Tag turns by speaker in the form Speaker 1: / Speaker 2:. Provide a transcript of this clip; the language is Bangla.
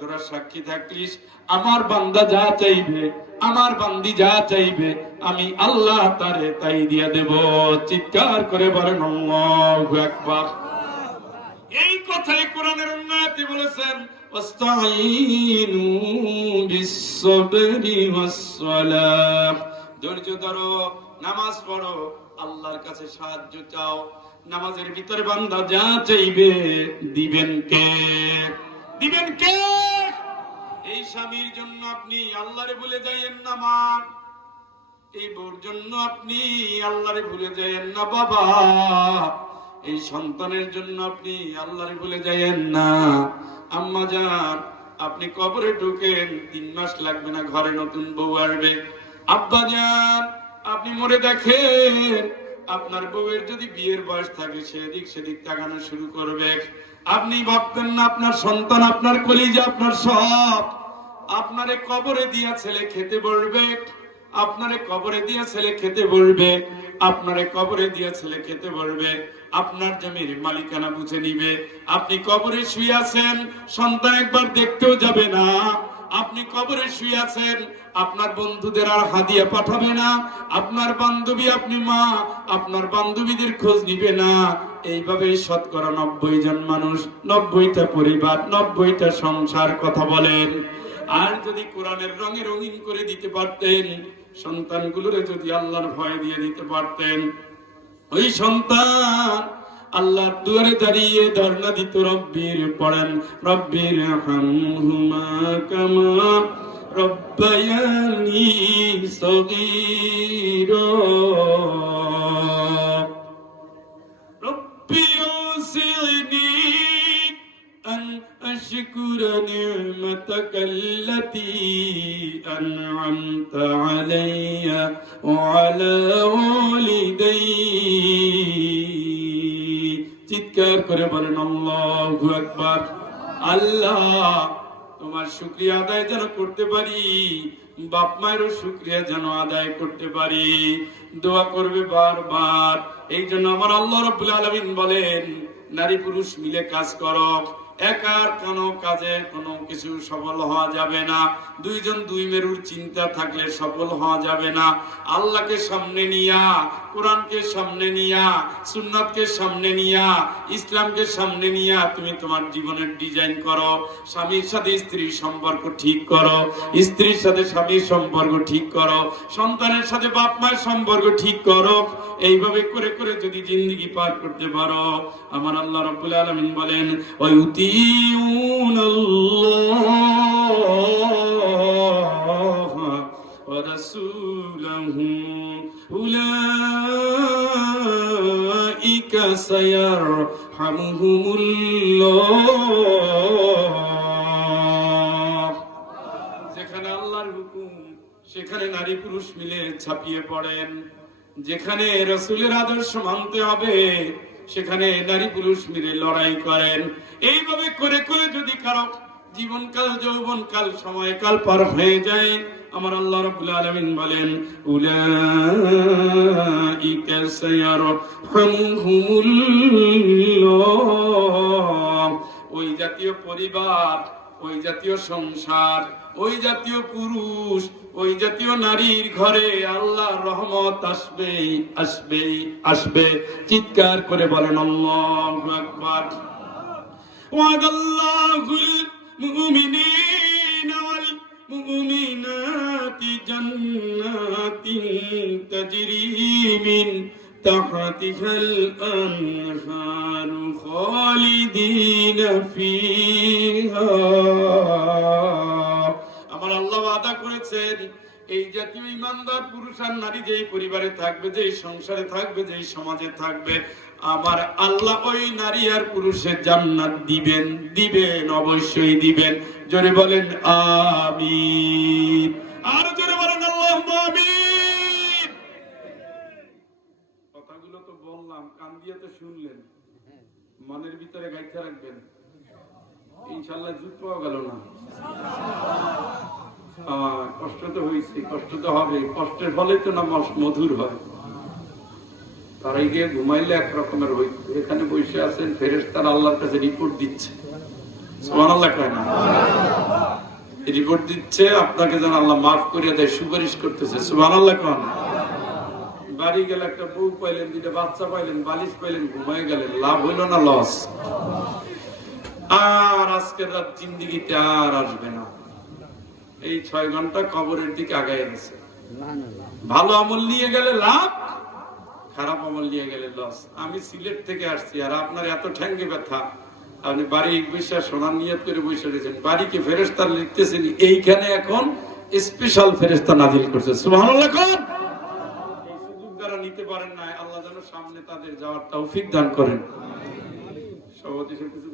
Speaker 1: তোরা সাক্ষী থাকলিস আমার বান্দা যা চাইবে, আমার বান্দি যা চাইবে, আমি আল্লাহ তারে তাই দেব। চিৎকার করে বলেন আকবার। এই কথাই কোরআনের বলেছেন ধৈর্য ধরো, নামাজ পড়ো, আল্লাহর কাছে সাহায্য চাও। নামাজের ভিতরে বান্দা যা চাইবে, দিবেন কে? দিবেন কে? এই স্বামীর জন্য আপনি আল্লাহরে ভুলে যাইয়েন না, মা। এই বউর জন্য আপনি আল্লাহরে ভুলে যাইয়েন না, বাবা। এই সন্তানের জন্য আপনি আল্লাহরে ভুলে যাইয়েন না। আম্মা যান, আপনি কবরে ঢুকেন, তিন মাস লাগবে না ঘরে নতুন বউ আসবে। আব্বা যান, আপনি মরে দেখেন। আপনার বউয়ের যদি বিয়ের বয়স থাকে সেদিক সেদিক তাকানো শুরু করবে। আপনি ভাবতেন না আপনার সন্তান, আপনার কলিজা, আপনার সব। আপনারে কবরে দিয়া ছেলে খেতে বলবে। আপনারে কবরে দিয়া ছেলে খেতে বলবে। আপনারে কবরে দিয়া ছেলে খেতে বলবে। আপনার জমির মালিকানা বুঝে নিবে। আপনি কবরে শুয়ে আছেন, সন্তান একবার দেখতেও যাবে না। আপনি কবরে শুয়ে আছেন, আপনার বন্ধুদের আর হাদিয়া পাঠাবে না, আপনার বান্ধবী আপনি মা, আপনার বান্ধবীদের খোঁজ নিবে না। এইভাবে শতকরা নব্বই জন মানুষ, নব্বইটা পরিবার, নব্বইটা সংসার কথা বলেন। আর যদি কোরআনের রঙে রঙিন করে দিতে পারতেন, সন্তানগুলোরে যদি আল্লাহর ভয় দিয়ে দিতে পারতেন, ওই সন্তান আল্লাহ দুয়ারে দাঁড়িয়ে ধর্ণা দিত রব্বির পড়েন রব্বির হামহুমা কামা রব্বায়ানি সগীরা ربي أوصلني أن أشكر نعمتك التي أنعمت علي وعلى والدي চিৎকার করে বলেন, আল্লাহু তোমার শুক্রিয়া আদায় যেন করতে পারি, বাপ মায়েরও শুক্রিয়া যেন আদায় করতে পারি। দোয়া করবে বারবার। এই জন্য আমার আল্লাহ রবুল আলমিন বলেন, নারী পুরুষ মিলে কাজ করো। একার কোনো কাজে কোনো কিছু সফল হওয়া যাবে না। দুইজন দুই মেরুর চিন্তা থাকলে সফল হওয়া যাবে না। আল্লাহকে সামনে নিয়া, কোরআনকে সামনে নিয়া, সুন্নাতকে সামনে নিয়া, ইসলামকে সামনে নিয়া তুমি তোমার জীবনের ডিজাইন করো। স্বামীর সাথে স্ত্রীর সম্পর্ক ঠিক করো। স্ত্রীর সাথে স্বামীর সম্পর্ক ঠিক করো। সন্তানের সাথে বাপ মায়ের সম্পর্ক ঠিক করো। এইভাবে করে করে যদি জিন্দগি পার করতে পারো আমার আল্লাহ রব্বুল আলামিন বলেন ওই উতিউন আল্লাহ ورسوله أولئك سيرحمهم الله যেখানে আল্লাহর হুকুম সেখানে নারী পুরুষ মিলে ছাপিয়ে পড়েন যেখানে রসুলের আদর্শ মানতে হবে, সেখানে নারী পুরুষ মিলে লড়াই করেন। এইভাবে করে করে যদি কারও জীবনকাল, যৌবনকাল, সময়কাল পার হয়ে যায়, আমার আল্লাহ রাব্বুল আলামিন বলেন ওই জাতীয় পরিবার ওই জাতীয় সংসার, ওই জাতীয় পুরুষ, ওই জাতীয় নারীর ঘরে আল্লাহ রহমত আসবেই আসবেই, আসবে। চিৎকার করে বলেন, আল্লাহু আকবার। ওয়াদাল্লাহুল মুমিনিনা ওয়াল মুমিনাতি জান্নাতিন তাজরি মিন تحتها الأنهار خالدين فيها আমার আল্লাহ ওয়াদা করেছেন এই জাতীয় ইমানদার পুরুষ আর নারী যেই পরিবারে থাকবে যেই সংসারে থাকবে যেই সমাজে থাকবে আমার আল্লাহ ওই নারী আর পুরুষের জান্নাত দিবেন দিবেন অবশ্যই দিবেন জোরে বলেন আমিন শুনলেন। মনের ভিতরে গাইতে রাখবেন। ইনশাল্লাহ জুত পাওয়া গেল না। কষ্ট তো হয়েছে, কষ্ট তো হবে। কষ্টের ফলে তো না মধুর হয়। তারাই গিয়ে ঘুমাইলে এক রকমের হইত এখানে বসে আছেন ফেরেস তার আল্লাহর কাছে রিপোর্ট দিচ্ছে। রিপোর্ট দিচ্ছে, আপনাকে যেন আল্লাহ মাফ করিয়া দেয়, সুপারিশ করতেছে। সুবহানাল্লাহ কোন বাড়ি গেলে একটা বউ পাইলেন দুইটা বাচ্চা পাইলেন বালিশ পাইলেন ঘুমাই গেলেন লাভ হইল না লস? আর আজকের রাত জিন্দিগিতে আর আসবে না। এই ছয় ঘণ্টা কবরের দিকে আগায় গেছে। ভালো আমল নিয়ে গেলে লাভ খারাপ আমল নিয়ে গেলে লস। আমি সিলেট থেকে আসছি আর আপনার এত ঠ্যাঙ্গে ব্যথা। আপনি বাড়ি বিশ্বাস সোনার নিয়ত করে বসে রয়েছেন। বাড়িকে ফেরেস্তার লিখতেছেন? এইখানে এখন স্পেশাল ফেরেস্তা নাজিল করছে। এই নিতে পারেন না আল্লাহ যেন সামনে তাদের যাওয়ার তৌফিক দান করেন। সভাপতি কিছু